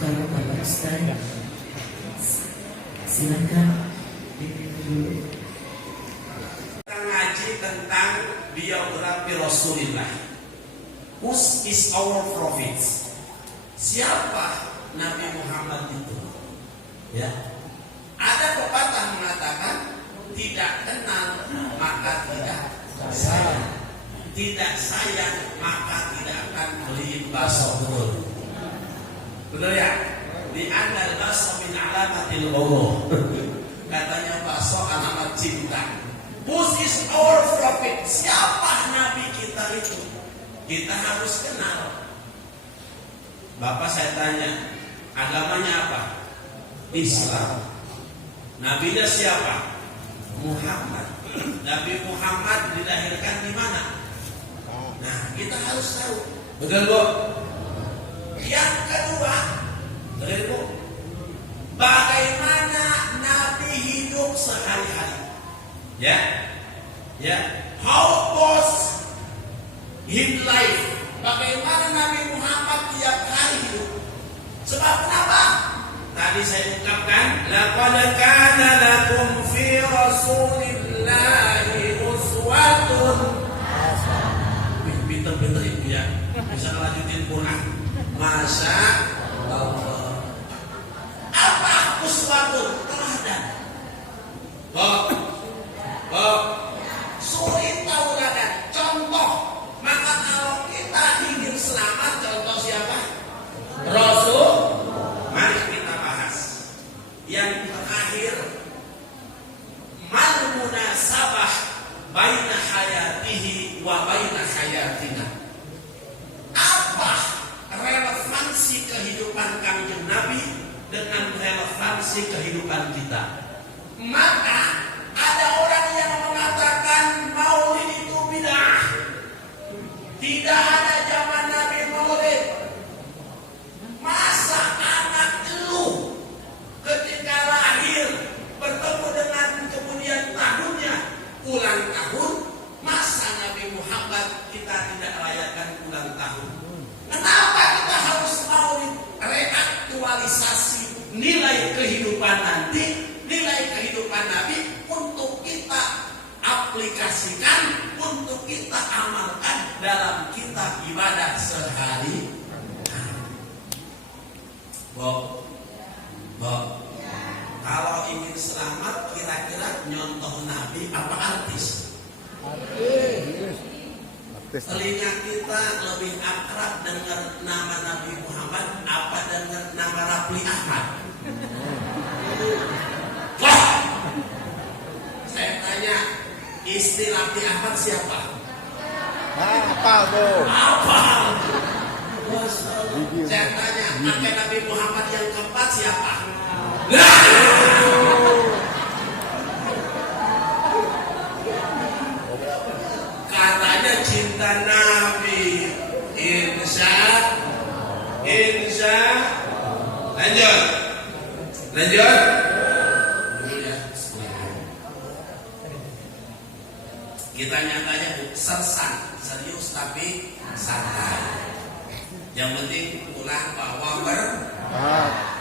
Kalau Bapak Ustaz, silakan dulu. Kita ngaji tentang biografi Rasulullah. Who is our prophet? Siapa Nabi Muhammad itu? Ya. Ada pepatah mengatakan tidak kenal maka tidak sayang. Tidak sayang maka tidak akan beli bakso betul. Betul ya? Di andal bakso min alamatil ghurur. Katanya bakso alamat cinta. Who is our prophet? Siapa nabi kita itu? Kita harus kenal. Bapak saya tanya, agamanya apa? Islam. Nabinya siapa? Muhammad. Nabi Muhammad dilahirkan di mana? Nah, kita harus tahu. Betul, Bu? Yang kedua, betul, Bu? Bagaimana Nabi hidup sehari-hari? Ya. Ya. How was his life? Bagaimana Nabi Muhammad tiap hari hidup? Sebab kenapa? Tadi saya ungkapkan, laqad kana lakum fi Rasulillahi uswatun hasanah. Pinter-pinter ibu ya, bisa lanjutin Quran. Masya Allah. Apa uswatun? Teladan. Suri tauladan, contoh. Maka kalau kita ingin selamat, contoh siapa? Rasul. Mari kita bahas. Yang terakhir, mal munasabah baina hayatihi wa baina hayatina. Apa relevansi kehidupan Kanjeng Nabi dengan relevansi kehidupan kita? Maka ada orang yang mengatakan maulid itu bid'ah. Tidak ada zaman Nabi maulid. Masa anak lu ketika lahir bertemu dengan kemudian tahunnya ulang tahun, masa Nabi Muhammad kita tidak rayakan ulang tahun? Kenapa kita harus maulid? Reaktualisasi nilai kehidupan nanti, nilai kehidupan Nabi untuk kita aplikasikan, untuk kita amalkan dalam kita ibadah sehari. Bo, kalau ingin selamat, kira-kira nyontoh Nabi apa artis? Telinga kita lebih akrab dengar nama Nabi Muhammad apa dengar nama Rafli Ahmad? Wah, saya tanya, istri Rafli Ahmad siapa? Apa tuh? Apa? Saya tanya, kakek Nabi Muhammad yang keempat siapa? Katanya cinta Nabi. Insya. Lanjut. Kita nyatanya sersan, serius tapi santai. Yang penting pulang bahwa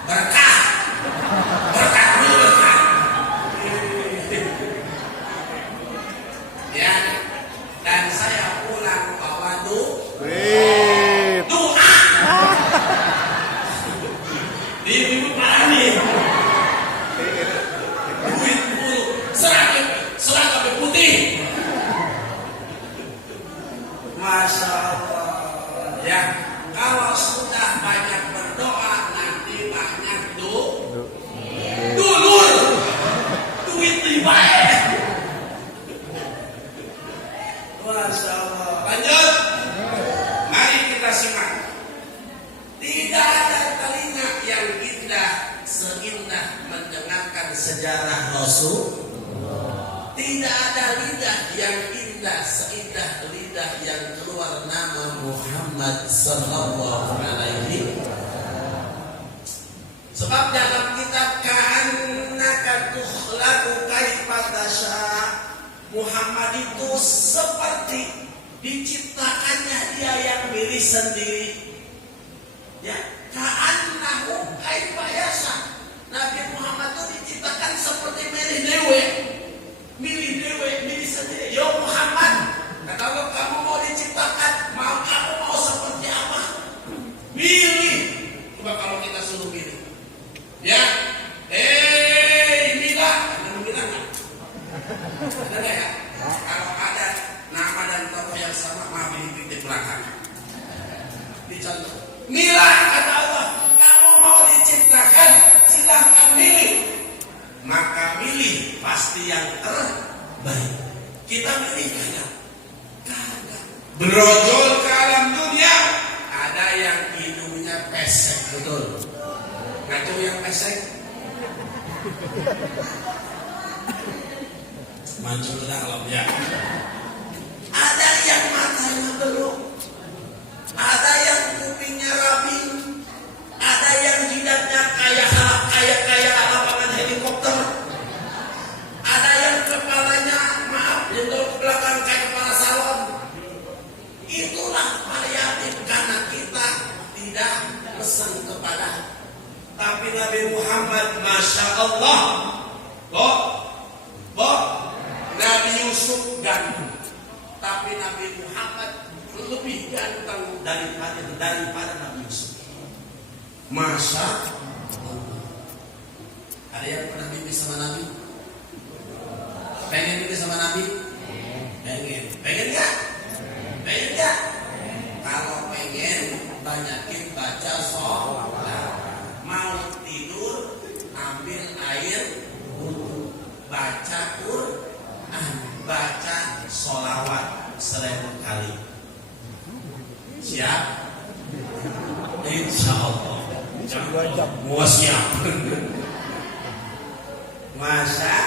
berkah. Berkah dulu berkah. Ya. Dan saya pulang bahwa doa. Di ibu parani. Duit dulu. Seragam putih. Masya Allah. Ya. Kalau sudah banyak berdoa, nanti banyak dulur, duit dibayar. Masya Allah. Lanjut. Mari kita simak. Tidak ada telinga yang indah seindah mendengarkan sejarah Rasul. Tidak ada lidah yang indah seindah lidah yang keluar nama Muhammad sallallahu alaihi wasallam. Sebab dalam kitab Ka'annaka tukhlaqu kaifa tasha, Muhammad itu seperti diciptakannya dia yang milih sendiri. Ya, Ya, Mila, ada Mila nggak? Ada nggak ya? Kalau ada nama dan tokoh yang sama, maaf ini di belakang. Dicontoh. Mila, kata Allah, kamu mau diciptakan, silahkan milih. Maka milih pasti yang terbaik. Kita milih kagak? Kagak. Berojol ke alam dunia, ada yang hidungnya pesek, betul. Ngaco yang pesek. Mancung ke dalam ya. Ada yang matanya belum. Ada yang kupingnya rabing. Ada yang jidatnya kayak lapangan helikopter. Ada yang kepalanya jendol ke belakang kayak kepala salon. Itulah variatif karena kita tidak pesan kepada. Tapi Nabi Muhammad, Masya Allah, Nabi Yusuf ganteng, tapi Nabi Muhammad lebih ganteng daripada Nabi Yusuf. Masya Allah. Ada yang pernah mimpi sama Nabi? Pengen mimpi sama Nabi? Pengen nggak? Pengen nggak? Kalau pengen, banyakin baca sholawat. Mau tidur, ambil air, baca Quran, baca sholawat 1000 kali. Siap? Insya Allah. Mau siap? Masya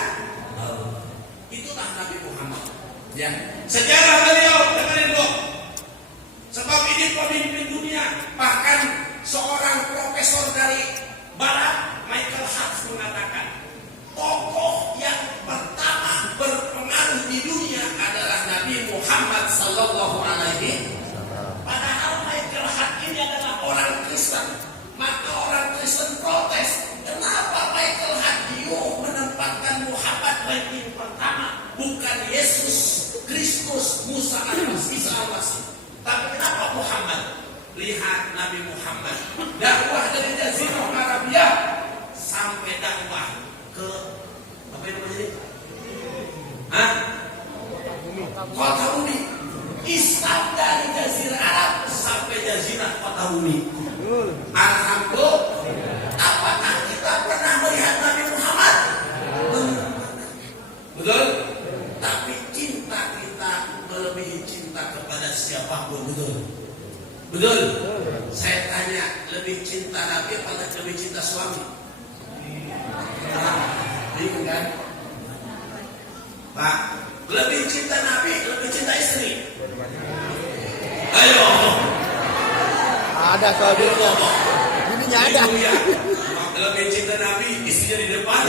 Allah. Itulah Nabi Muhammad. Ya. Sejarah beliau, dengerin dulu. Sebab ini pemimpin dunia. Bahkan seorang profesor dari Barat, Michael Hutz, mengatakan tokoh yang pertama berpengaruh di dunia adalah Nabi Muhammad Sallallahu Alaihi. Padahal Michael Hutz ini adalah orang Kristen. Maka orang Kristen protes, kenapa Michael Hutz menempatkan Muhammad ranking pertama, bukan Yesus Kristus, Musa al-Masih, Isa al-Masih. Tapi kenapa Muhammad? Lihat Nabi Muhammad dakwah dari Jazirah Arabia sampai dakwah ke apa itu namanya? Kota Bumi. Islam dari Jazirah Arab sampai Jazirah Kota Bumi. Alhamdulillah. Apakah kita pernah melihat Nabi Muhammad? Betul? Tapi cinta kita melebihi cinta kepada siapapun, betul? Betul? Saya tanya, lebih cinta Nabi apa lebih cinta suami? Bingung kan? Pak, lebih cinta Nabi, lebih cinta istri? Ayo. Ada soalnya. Ininya ada. Ya. Lebih cinta Nabi, istrinya di depan.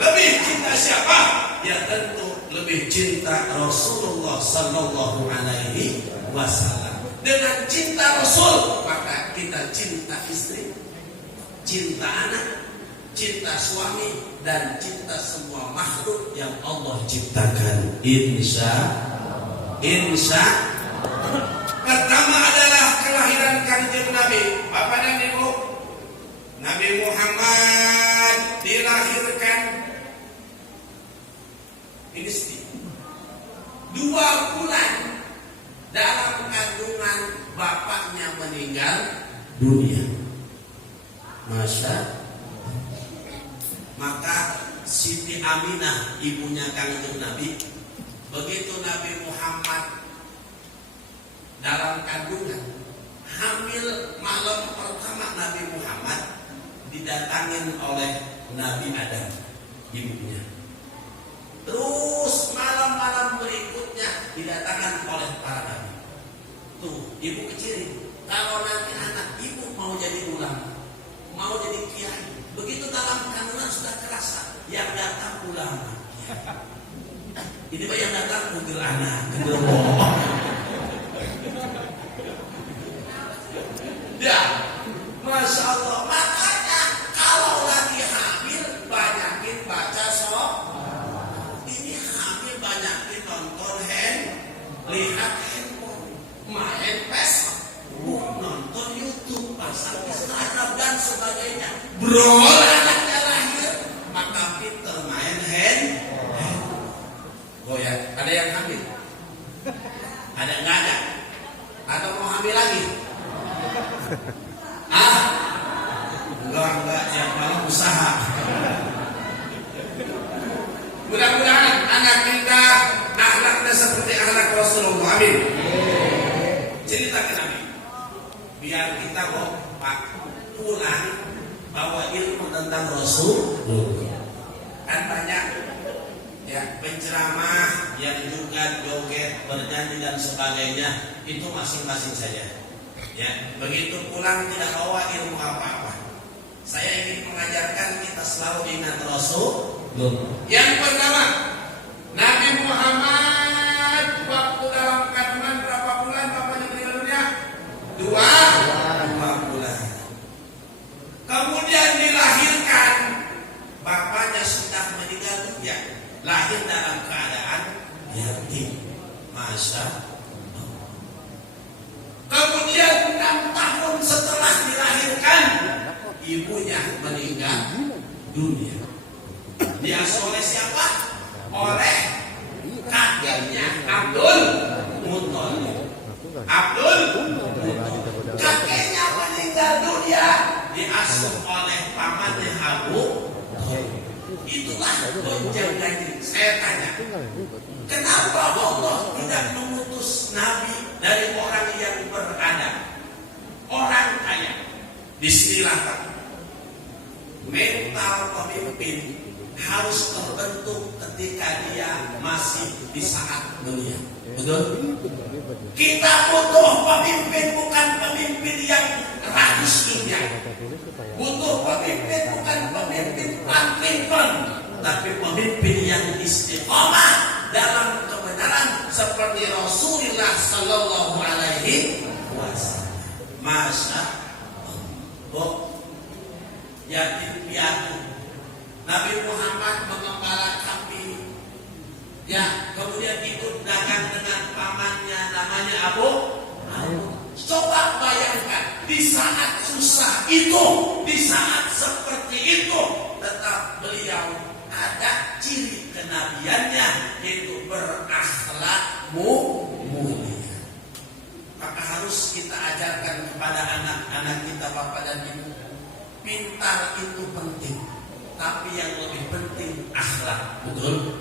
Lebih cinta siapa? Ya tentu lebih cinta Rasulullah Sallallahu Alaihi Wasallam. Dengan cinta Rasul, maka kita cinta istri, cinta anak, cinta suami, dan cinta semua makhluk yang Allah ciptakan. Insya. Pertama adalah kelahiran kanjeng Nabi. Bapak dan Ibu, Nabi Muhammad dilahirkan ini 2 bulan dalam kandungan bapaknya meninggal dunia. Masya. Maka Siti Aminah ibunya kanjeng Nabi, begitu Nabi Muhammad dalam kandungan hamil, malam pertama Nabi Muhammad didatangin oleh Nabi Adam ibunya. Terus malam-malam berikutnya didatangkan oleh para nabi. Tuh, ibu kecil. Kalau nanti anak ibu mau jadi ulama, mau jadi kiai, begitu dalam kandungan sudah kerasa yang datang ulama. Ini Pak yang datang kuntil anak, kuntil bohong. Ya, Masya Allah. Makanya kalau lagi hamil banyakin baca ini hamil banyakin nonton lihat handphone, main Facebook, nonton YouTube. Brol anaknya lahir, maka pinter main hand. Oh ya, ada yang hamil? Ada nggak ada? Atau mau hamil lagi? Enggak, yang malah usaha. Mudah-mudahan anak kita akhlaknya seperti akhlak Rasulullah. Amin. Ceritakan Nabi, biar kita kok pulang bawa ilmu tentang Rasulullah. Kan banyak ya penceramah yang juga joget, bernyanyi dan sebagainya, itu masing-masing saja. Ya, begitu pulang tidak bawa ilmu apa-apa. Saya ingin mengajarkan kita selalu ingat Rasul. Yang pertama, Nabi Muhammad waktu dalam kandungan berapa bulan bapaknya meninggal dunia? 2 bulan. Kemudian dilahirkan, bapaknya sudah meninggal dunia. Lahir dalam keadaan yatim. Masya Allah. Kemudian 6 tahun setelah dilahirkan, ibunya meninggal dunia. Diasuh oleh siapa? Oleh kakeknya Abdul Muthalib. Kakeknya meninggal dunia, diasuh oleh pamannya Abu Thalib. Itulah gonjang-ganjing. Saya tanya, kenapa Allah tidak mengutus Nabi dari orang yang beradab, orang kaya? Disinilah Pak, mental pemimpin harus terbentuk ketika dia masih di saat dunia. Betul? Kita butuh pemimpin, bukan pemimpin yang rakus dunia. Butuh pemimpin bukan pemimpin pantipun, tapi pemimpin yang istiqomah dalam kebenaran seperti Rasulullah Sallallahu Alaihi Wasallam. Masya Allah. Yatim piatu. Nabi Muhammad mengembala kambing. Ya, kemudian ikut dagang dengan pamannya namanya Abu. Coba bayangkan, di saat susah itu, di saat seperti itu, tetap beliau ada ciri kenabiannya, yaitu berakhlak mulia. Maka harus kita ajarkan kepada anak-anak kita, bapak dan ibu, pintar itu penting, tapi yang lebih penting akhlak. Betul?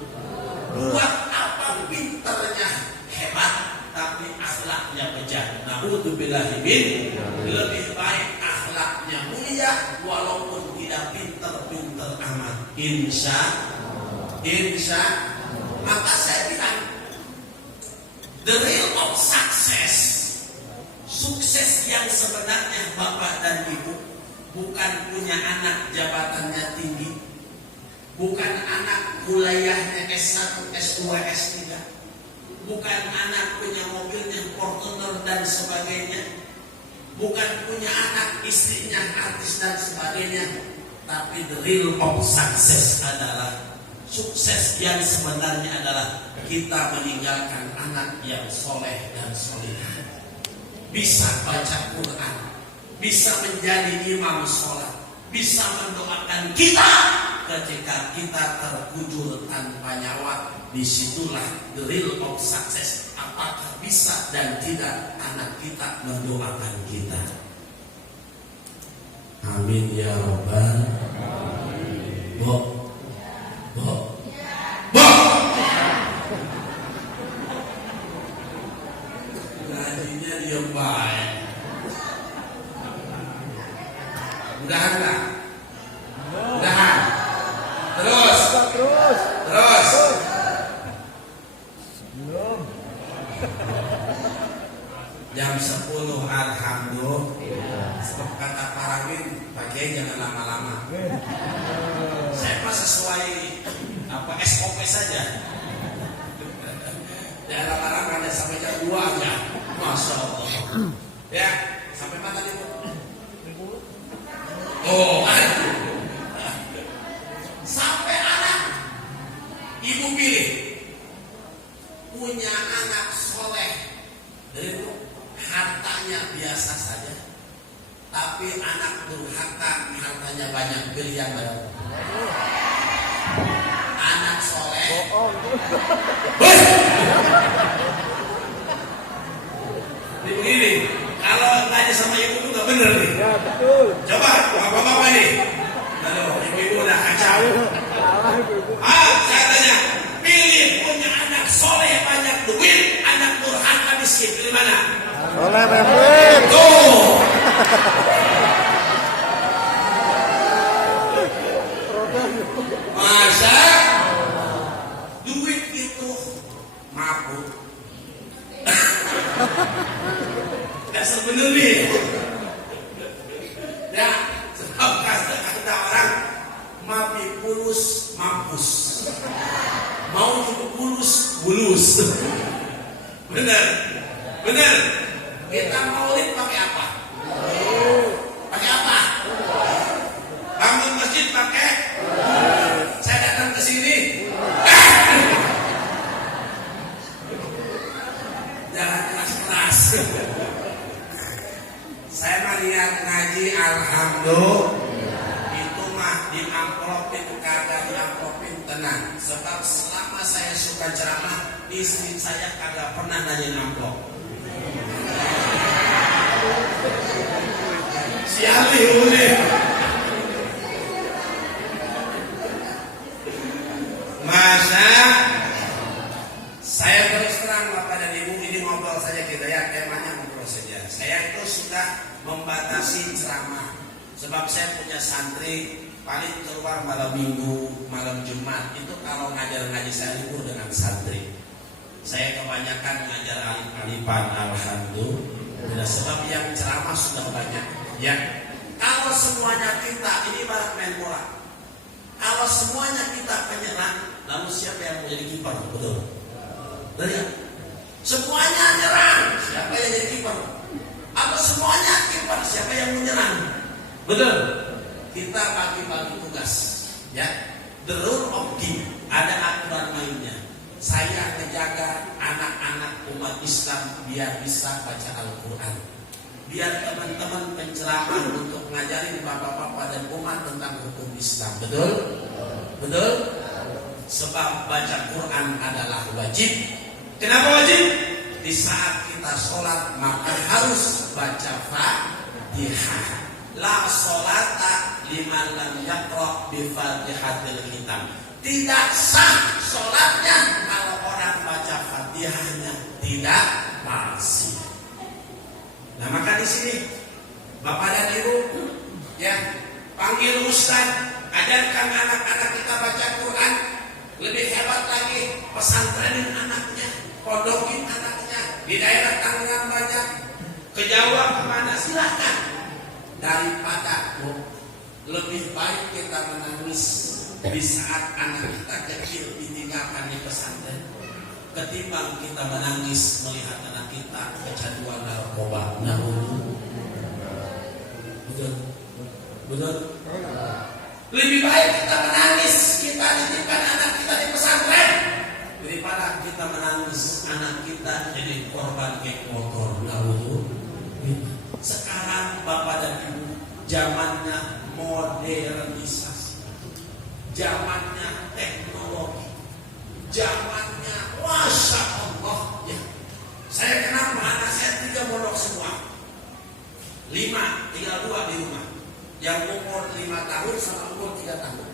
Buat apa pintarnya hebat tapi akhlaknya bejat? Na'udzubillahi min. Lebih baik akhlaknya mulia walaupun tidak pintar-pintar amat. Insya. Maka saya bilang, the real of success, sukses yang sebenarnya bapak dan ibu, bukan punya anak jabatannya tinggi, bukan anak kuliahnya S1, S2, S3, bukan anak punya mobilnya Fortuner dan sebagainya, bukan punya anak istrinya artis dan sebagainya, tapi the real of success adalah, sukses yang sebenarnya adalah kita meninggalkan anak yang soleh dan solehah, bisa baca Quran, bisa menjadi imam sholat, bisa mendoakan kita ketika kita terkujur tanpa nyawa. Disitulah the real of success. Apakah bisa dan tidak anak kita mendoakan kita? Amin ya Rabbal. Bo. Gajinya dia baik. Mudahan lah. Mudahan. Terus. Jam 10 alhamdulillah. Sebab kata Parawin, pakai jangan lama-lama. Saya pas sesuai SOP saja. Jangan lama-lama, hanya sampai jam 2 aja. Masya Allah. Ya, sampai mana nih Bu? Oh, sampai anak ibu pilih punya anak soleh, dari itu hartanya biasa saja, Tapi anak durhaka hartanya banyak, pilihan baru. Anak soleh. Begini, kalau ngaji sama ibu itu nggak bener nih. Ya betul. Coba bapak-bapak nih. Aduh, ibu-ibu udah kacau. Saya tanya, pilih punya anak soleh banyak duit, anak durhaka miskin, pilih mana? Soleh Reflek. Tuh. Masa duit itu mabuk. Dasar bener nih. Ya, sebab kata orang mapi pulus mampus. Mau cukup pulus bulus. Bener. Bener. Kita maulid pakai apa? Pakai apa? Bangun masjid pakai? Saya datang ke sini. Jangan keras-keras. Saya mah niat ngaji, alhamdulillah. Itu mah diamplopin kagak diamplopin tenang. Sebab selama saya suka ceramah, istri saya kagak pernah nanyain amplop. Siali boleh. Masa saya terus terang Bapak dan Ibu, ini ngobrol saja kita ya, temanya ngobrol saja. Saya itu sudah membatasi ceramah. Sebab saya punya santri paling keluar malam Minggu, malam Jumat. Itu kalau ngajar ngaji saya libur dengan santri. Saya kebanyakan ngajar alif-alifan, alhamdulillah. Sebab yang ceramah sudah banyak. Ya, kalau semuanya kita ini ibarat main bola. Kalau semuanya kita penyerang, lalu siapa yang mau jadi kiper? Betul. Betul. Semuanya nyerang, siapa yang jadi kiper? Atau semuanya kiper, siapa yang menyerang? Betul. Kita bagi-bagi tugas. Ya, the rule of game, ada aturan mainnya. Saya menjaga anak-anak umat Islam biar bisa baca Al-Quran. Biar teman-teman penceramah untuk ngajarin bapak-bapak dan umat tentang hukum Islam. Betul? Betul? Sebab baca Quran adalah wajib. Kenapa wajib? Di saat kita sholat maka harus baca Fatihah. La sholata liman lam yaqra bi Fatihatil kitab. Tidak sah sholatnya kalau orang baca Fatihahnya tidak fasih. Nah maka di sini Bapak dan Ibu ya panggil Ustaz, ajarkan anak-anak kita baca Quran. Lebih hebat lagi pesantrenin anaknya, pondokin anaknya di daerah Tangerang banyak, ke Jawa kemana silahkan. Daripada lebih baik kita menangis di saat anak kita kecil ditinggalkan di pesantren ketimbang kita menangis melihat anak kita kecanduan narkoba. Betul, betul. Lebih baik kita menangis kita dititipkan anak kita di pesantren daripada kita menangis anak kita jadi korban geng motor. Sekarang Bapak dan Ibu, zamannya modernisasi, zamannya teknologi, zamannya Masya Allah ya. Saya kenal anak saya 3 mondok semua, 5 tinggal 2 di rumah. Yang umur 5 tahun sama umur 3 tahun.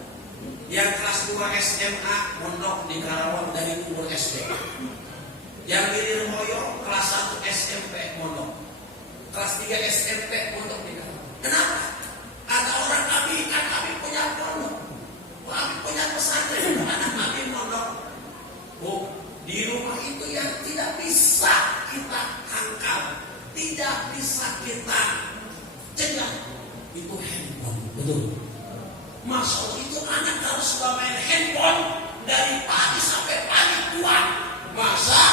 Yang kelas 2 SMA mondok di Karawang dari umur SD. Yang di Lirboyo kelas 1 SMP mondok. Kelas 3 SMP mondok di Karawang. Kenapa? Ada orang kami punya pondok. Kami punya pesantren, anak kami mondok. Oh, di rumah itu yang tidak bisa kita tangkap, tidak bisa kita cegah, itu handphone. Betul. Masya Allah, itu anak harus sudah main handphone dari pagi sampai pagi tua. Masa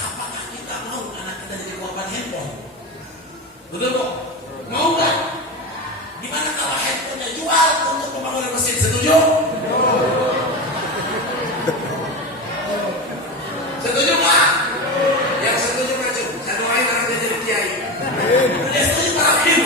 apakah kita mau anak kita jadi korban handphone? Betul kok? Mau nggak? Gimana kalau handphonenya jual untuk pembangunan masjid? Setuju? Setuju Pak? Yang setuju maju. Saya doain anaknya jadi kiai. Yang setuju parahin.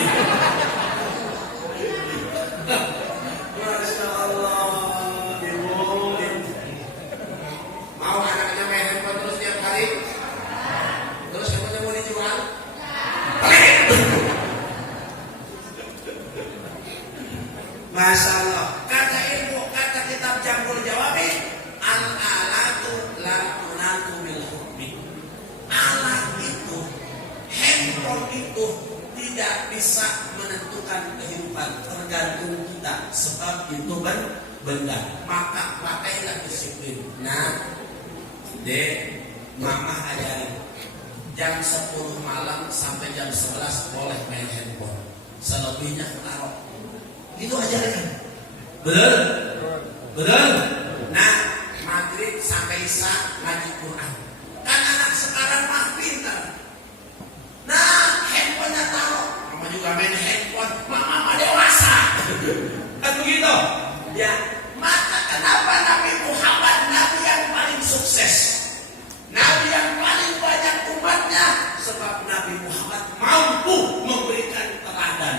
Masya Allah. Kata ilmu, kata kitab Jamhur Jawabi, al-alatu la tunatu bil hukmi. Alat itu, handphone itu tidak bisa menentukan kehidupan, tergantung kita. Sebab itu benda. Maka pakailah disiplin. Nah, dek, mama ajarin. Jam 10 malam sampai jam 11 boleh main handphone. Selebihnya taruh. Itu ajaran. Betul? Betul? Nah, maghrib sampai isya ngaji Quran. Kan anak sekarang mah pintar. Nah, handphonenya taruh. Mama juga main handphone. Mama dewasa. Kan begitu? Ya. Maka kenapa Nabi Muhammad Nabi yang paling sukses? Nabi yang paling banyak umatnya. Sebab Nabi Muhammad mampu memberikan teladan,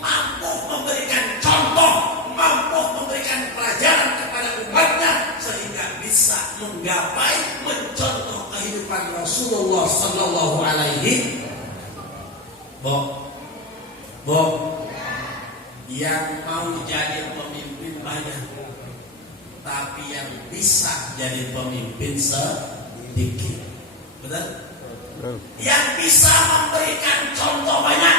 mampu memberikan contoh, mampu memberikan pelajaran kepada umatnya sehingga bisa menggapai mencontoh kehidupan Rasulullah Sallallahu Alaihi Wasallam. Yang mau jadi pemimpin banyak, tapi yang bisa jadi pemimpin sedikit. Betul? Yang bisa memberikan contoh banyak,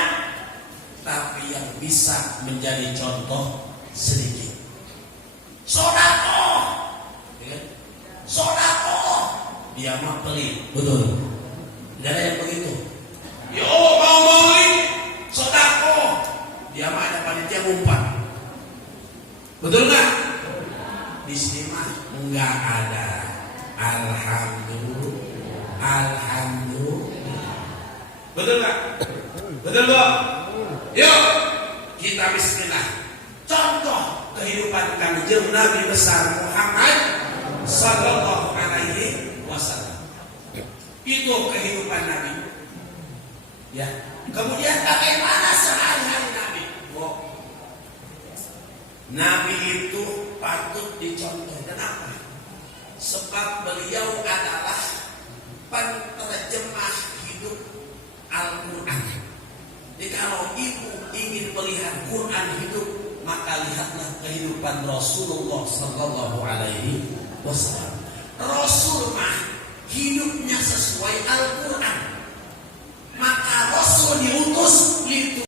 tapi yang bisa menjadi contoh sedikit. Sodako, sodako, dia mah pelit, betul? Tidak ada yang begitu. Yo mau beli sodako, dia mah ada panitia umpan, betul nggak? Di sini mah nggak ada. Alhamdulillah. Betul nggak? Betul nggak? Yuk kita bismillah. Contoh kehidupan kanjeng Nabi besar Muhammad Sallallahu Alaihi Wasallam. Itu kehidupan Nabi. Ya. Kemudian bagaimana sehari-hari Nabi? Nabi itu patut dicontoh. Kenapa? Sebab beliau adalah penerjemah hidup Al-Quran. Jadi kalau ibu ingin melihat Quran hidup, maka lihatlah kehidupan Rasulullah Sallallahu Alaihi Wasallam. Rasul mah hidupnya sesuai Al-Quran. Maka Rasul diutus itu